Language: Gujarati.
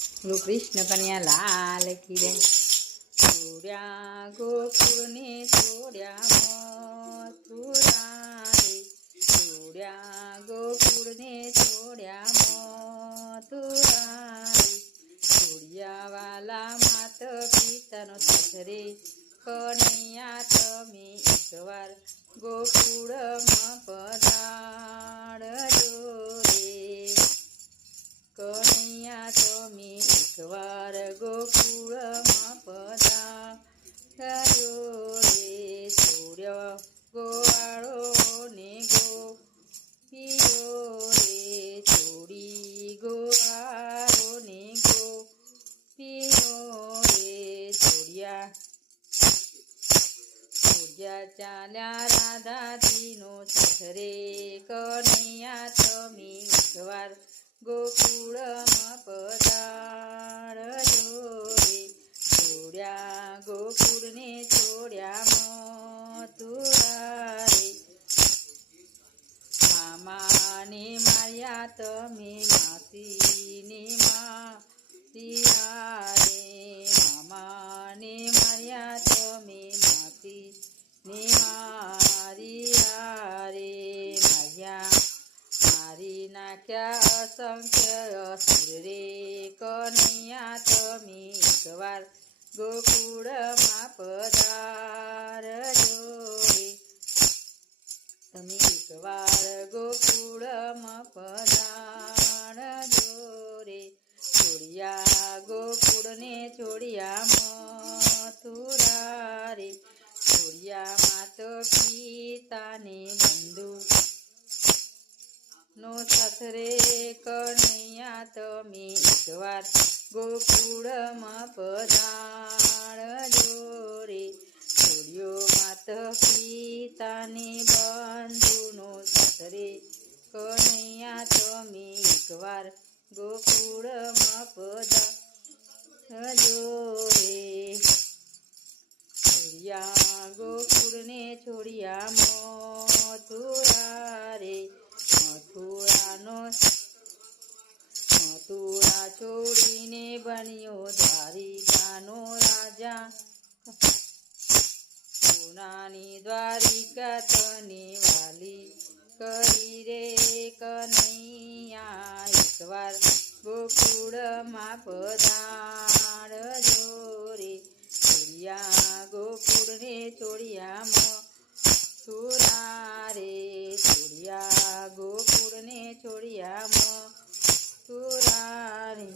બોલો કૃષ્ણ કન્યા લાલ કી જય। છોડ્યા ગોકુળને છોડ્યા મથુરા રે, છોડ્યા ગોકુળને છોડ્યા મથુરા રે, છોડ્યા વાલા માત પિતાનો સાથ રે, કનૈયા તમે એકવાર ગોકુળમાં પધારજો રે, કનૈયા તમે એકવાર ગોકુળમાં પધારજો રે, છોડ્યો ગોવાળો ને ગોપીઓ રે, છોડી ગોવાળો ને ગોપીઓ રે, છોડ્યા ચાલ્યા રાધાજીનો સાથ રે, કનૈયા તમે એકવાર ગોકુળમાં પધારજો રે, છોડ્યા ગોકુળને છોડ્યા મથુરા રે, મામાને માર્યા તમે માસીને માર્યા રે, મામાને માર્યા તમે માસીને માર્યા રે, મારી નાખ્યા અસંખ્ય અસુર રે, કનૈયા તમે એકવાર ગોકુળમાં પધારજો રે, તમે એકવાર ગોકુળમાં પધારજો રે, છોડ્યા ગોકુળને છોડ્યા મથુરા રે, છોડ્યા માત પિતાને બંધુ નો સાથ રે, કનૈયા તમે એકવાર ગોકુળમાં પધારજો રે, છોડ્યો માત પિતાને બંધુનો સાથ રે, કનૈયા તમે એકવાર ગોકુળમાં પધારજો રે, છોડ્યા ગોકુળને છોડ્યા મથુરા રે, મથુરા છોડીને બન્યો દ્વારિકાનો રાજા, સોનાની દ્વારિકા તને વાલી કરી રે, કનૈયા એકવાર ગોકુળમાં પધારજો રે, છોડ્યા ગોકુળને છોડ્યા મથુરા રે, છોડ્યા ગોકુળને છોડ્યા મથુરા રે।